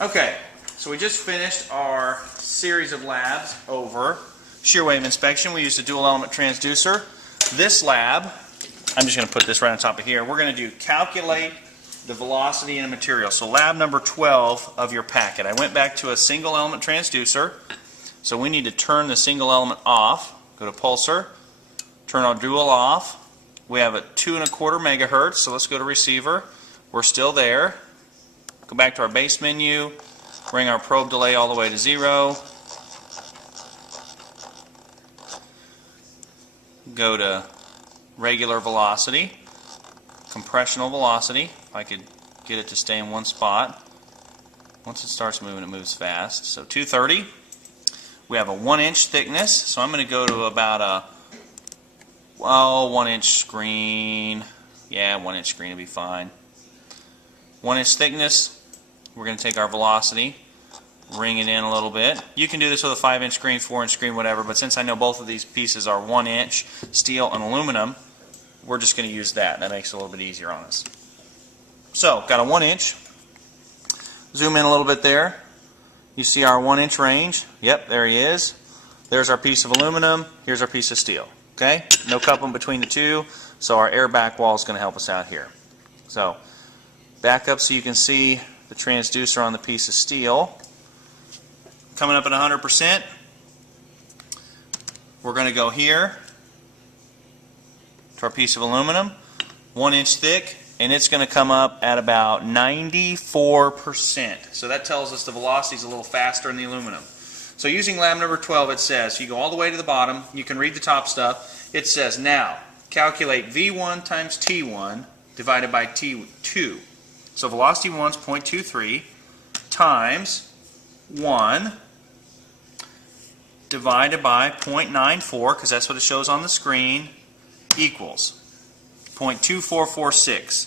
Okay, so we just finished our series of labs over shear wave inspection. We used a dual element transducer. This lab, I'm just going to put this right on top of here. We're going to do calculate the velocity in a material. So lab number 12 of your packet. I went back to a single element transducer. So we need to turn the single element off. Go to pulsar, turn our dual off. We have a 2 1/4 megahertz, so let's go to receiver. We're still there. Go back to our base menu, bring our probe delay all the way to 0. Go to regular velocity, compressional velocity, if I could get it to stay in one spot. Once it starts moving, it moves fast. So 230. We have a 1-inch thickness, so I'm going to go to about a 1-inch screen. Yeah, 1-inch screen will be fine. 1-inch thickness. We're going to take our velocity, ring it in a little bit. You can do this with a 5-inch screen, 4-inch screen, whatever, but since I know both of these pieces are 1-inch steel and aluminum, we're just going to use that. That makes it a little bit easier on us. So, got a 1-inch. Zoom in a little bit there. You see our 1-inch range. Yep, there he is. There's our piece of aluminum. Here's our piece of steel. Okay? No coupling between the two, so our air back wall is going to help us out here. So, back up so you can see the transducer on the piece of steel. Coming up at 100%. We're going to go here to our piece of aluminum, 1-inch thick, and it's going to come up at about 94%. So that tells us the velocity is a little faster in the aluminum. So using lab number 12, it says, you go all the way to the bottom, you can read the top stuff. It says, now, calculate V1 times T1 divided by T2. So velocity 1 is 0.23 times 1 divided by 0.94, because that's what it shows on the screen, equals 0.2446.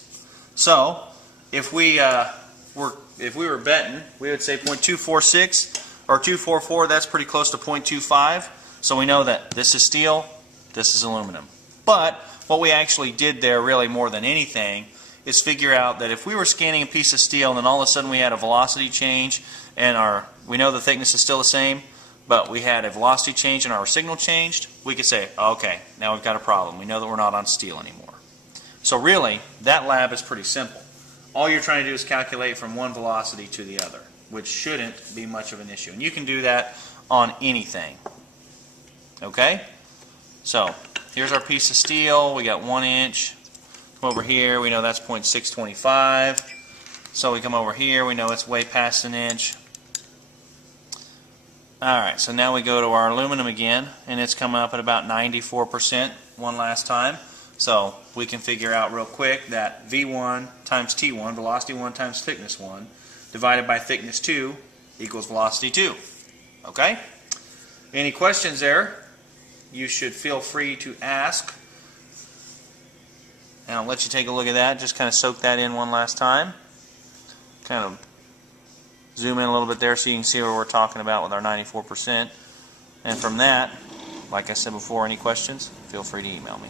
So if we were betting, we would say 0.246 or 244. That's pretty close to 0.25. So we know that this is steel, this is aluminum. But what we actually did there, really more than anything, is figure out that if we were scanning a piece of steel and then all of a sudden we had a velocity change and we know the thickness is still the same, but we had a velocity change and our signal changed, we could say, okay, now we've got a problem. We know that we're not on steel anymore. So really, that lab is pretty simple. All you're trying to do is calculate from one velocity to the other, which shouldn't be much of an issue. And you can do that on anything. Okay? So, here's our piece of steel. We got 1 inch. Come over here, we know that's 0.625. So we come over here, we know it's way past an inch. Alright, so now we go to our aluminum again, and it's coming up at about 94% one last time. So we can figure out real quick that V1 times T1, velocity 1 times thickness 1, divided by thickness 2 equals velocity 2. Okay? Any questions there? You should feel free to ask. And I'll let you take a look at that. Just kind of soak that in one last time. Kind of zoom in a little bit there so you can see what we're talking about with our 94%. And from that, like I said before, any questions, feel free to email me.